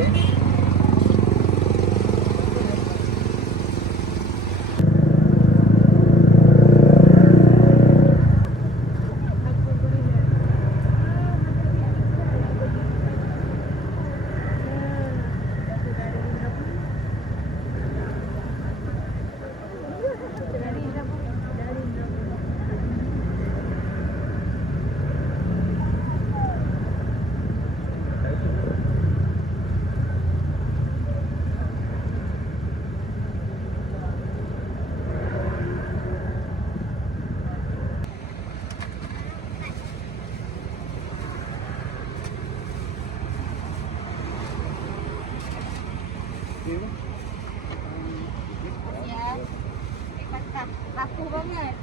Ya, laku banget.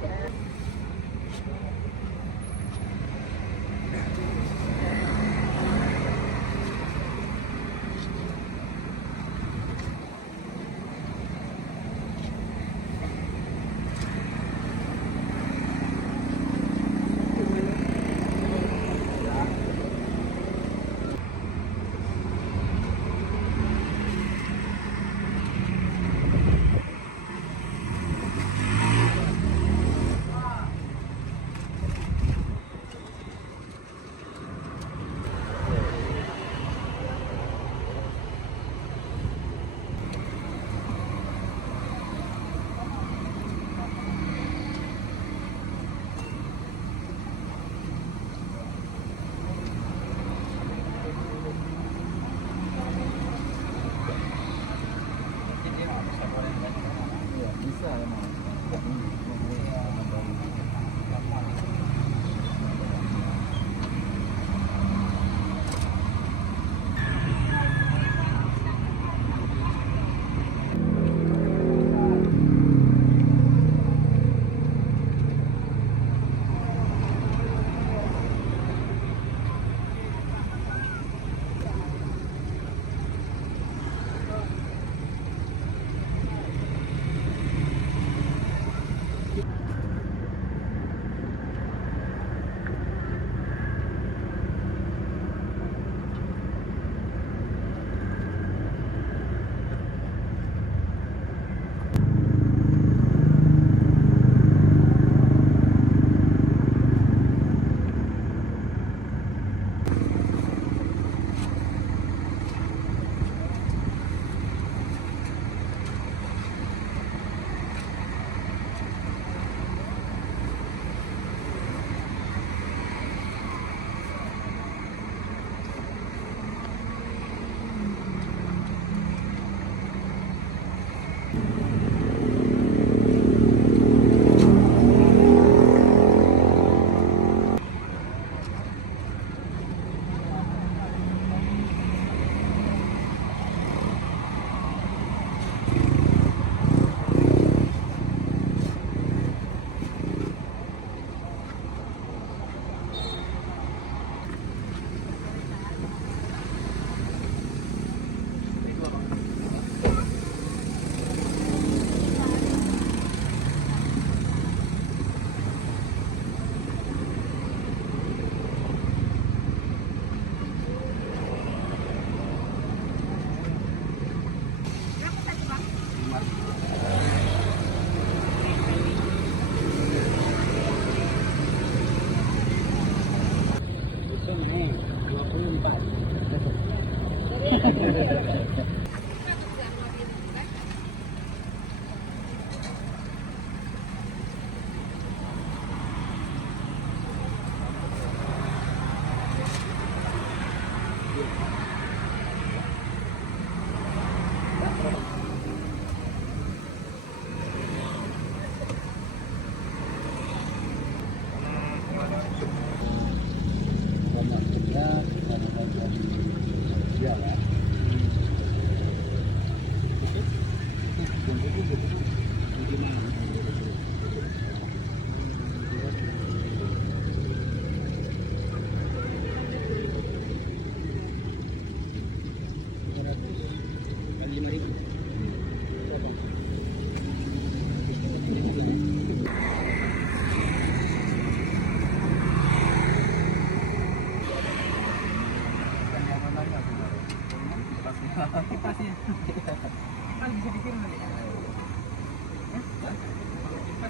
Kipasnya. Kipas bisa dikirim nanti. Kipas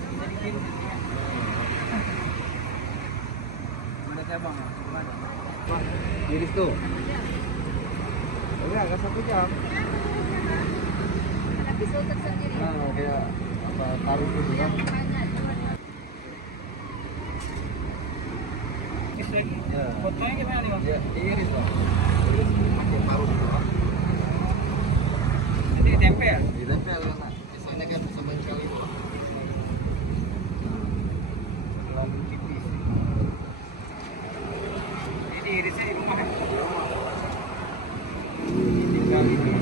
bisa dikirim nanti ya. Mana cabang? Mana? Iris tuh. Enggak 1 jam. Ada pisau tersendiri. Nah, kayak apa taruh itu kan. Kis lagi. Ya. Fotonya gimana nih bang? Ya, iris lah. Iris pakai taruh itu kan. Nanti ditempel ya? Ditempel kan. Biasanya kan sama sekali itu. Terlalu tipis. Jadi irisnya di rumah ya? Tinggal ini.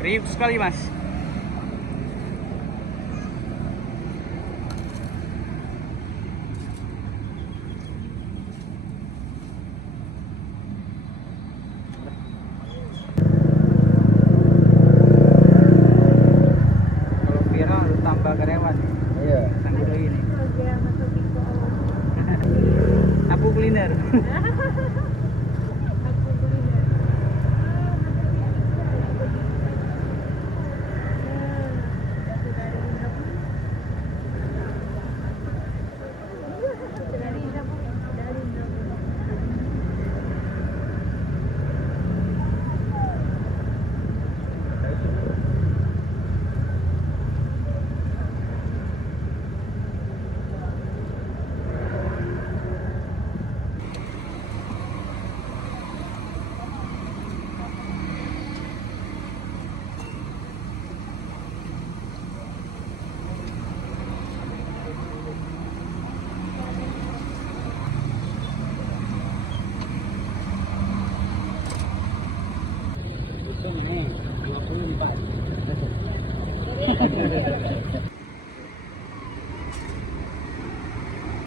Rip sekali mas. Kalau viral tambah karyawan. Iya. Tangguh ini. Dia masuk itu. Aku kuliner. Aku beli ya. Itu nih 24.